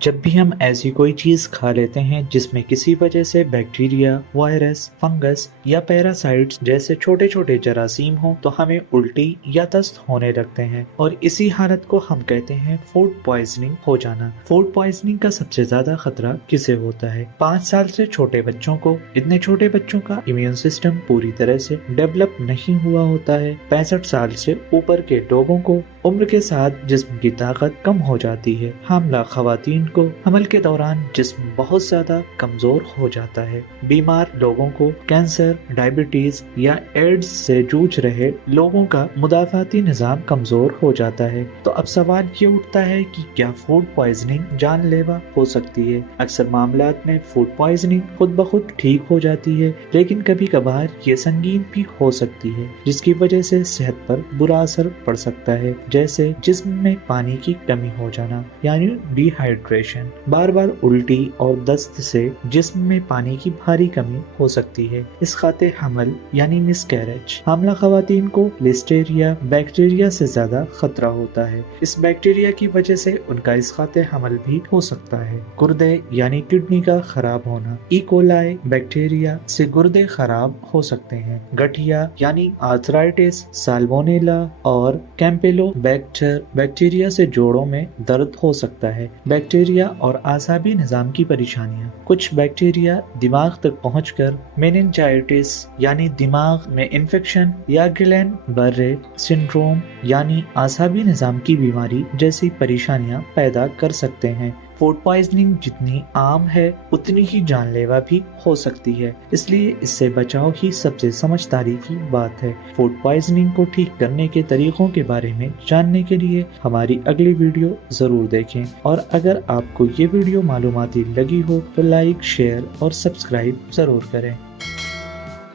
جب بھی ہم ایسی کوئی چیز کھا لیتے ہیں جس میں کسی وجہ سے بیکٹیریا، وائرس، فنگس یا پیراسائٹس جیسے چھوٹے چھوٹے جراثیم ہوں تو ہمیں الٹی یا دست ہونے لگتے ہیں، اور اسی حالت کو ہم کہتے ہیں فوڈ پوائزننگ ہو جانا۔ فوڈ پوائزننگ کا سب سے زیادہ خطرہ کسے ہوتا ہے؟ 5 سال سے چھوٹے بچوں کو۔ اتنے چھوٹے بچوں کا امیون سسٹم پوری طرح سے ڈیولپ نہیں ہوا ہوتا ہے۔ 65 سال سے اوپر کے لوگوں کو عمر کے ساتھ جسم کی طاقت کم ہو جاتی ہے۔ حاملہ خواتین کو حمل کے دوران جسم بہت زیادہ کمزور ہو جاتا ہے۔ بیمار لوگوں کو کینسر، ڈائبٹیز یا ایڈز سے جوجھ رہے لوگوں کا مدافعتی نظام کمزور ہو جاتا ہے۔ تو اب سوال یہ اٹھتا ہے کہ کیا فوڈ پوائزننگ جان لیوا ہو سکتی ہے؟ اکثر معاملات میں فوڈ پوائزننگ خود بخود ٹھیک ہو جاتی ہے، لیکن کبھی کبھار یہ سنگین بھی ہو سکتی ہے، جس کی وجہ سے صحت پر برا اثر پڑ سکتا ہے، جیسے جسم میں پانی کی کمی ہو جانا یعنی ڈی ہائیڈریشن۔ بار بار الٹی اور دست سے جسم میں پانی کی بھاری کمی ہو سکتی ہے۔ اسقاط حمل یعنی مس کیریج۔ حاملہ خواتین کو لسٹیریا بیکٹیریا سے زیادہ خطرہ ہوتا ہے۔ اس بیکٹیریا کی وجہ سے ان کا اسقاط حمل بھی ہو سکتا ہے۔ گردے یعنی کڈنی کا خراب ہونا۔ ای کولائی بیکٹیریا سے گردے خراب ہو سکتے ہیں۔ گٹھیا یعنی آرتھرائٹس، سالمونیلا اور کیمپیلو بیکٹیریا سے جوڑوں میں درد ہو سکتا ہے۔ بیکٹیریا اور اعصابی نظام کی پریشانیاں۔ کچھ بیکٹیریا دماغ تک پہنچ کر میننجائٹس یعنی دماغ میں انفیکشن یا گلین برے سنڈروم یعنی اعصابی نظام کی بیماری جیسی پریشانیاں پیدا کر سکتے ہیں۔ فوڈ پوائزننگ جتنی عام ہے اتنی ہی جان لیوا بھی ہو سکتی ہے، اس لیے اس سے بچاؤ ہی سب سے سمجھداری کی بات ہے۔ فوڈ پوائزننگ کو ٹھیک کرنے کے طریقوں کے بارے میں جاننے کے لیے ہماری اگلی ویڈیو ضرور دیکھیں، اور اگر آپ کو یہ ویڈیو معلوماتی لگی ہو تو لائک، شیئر اور سبسکرائب ضرور کریں۔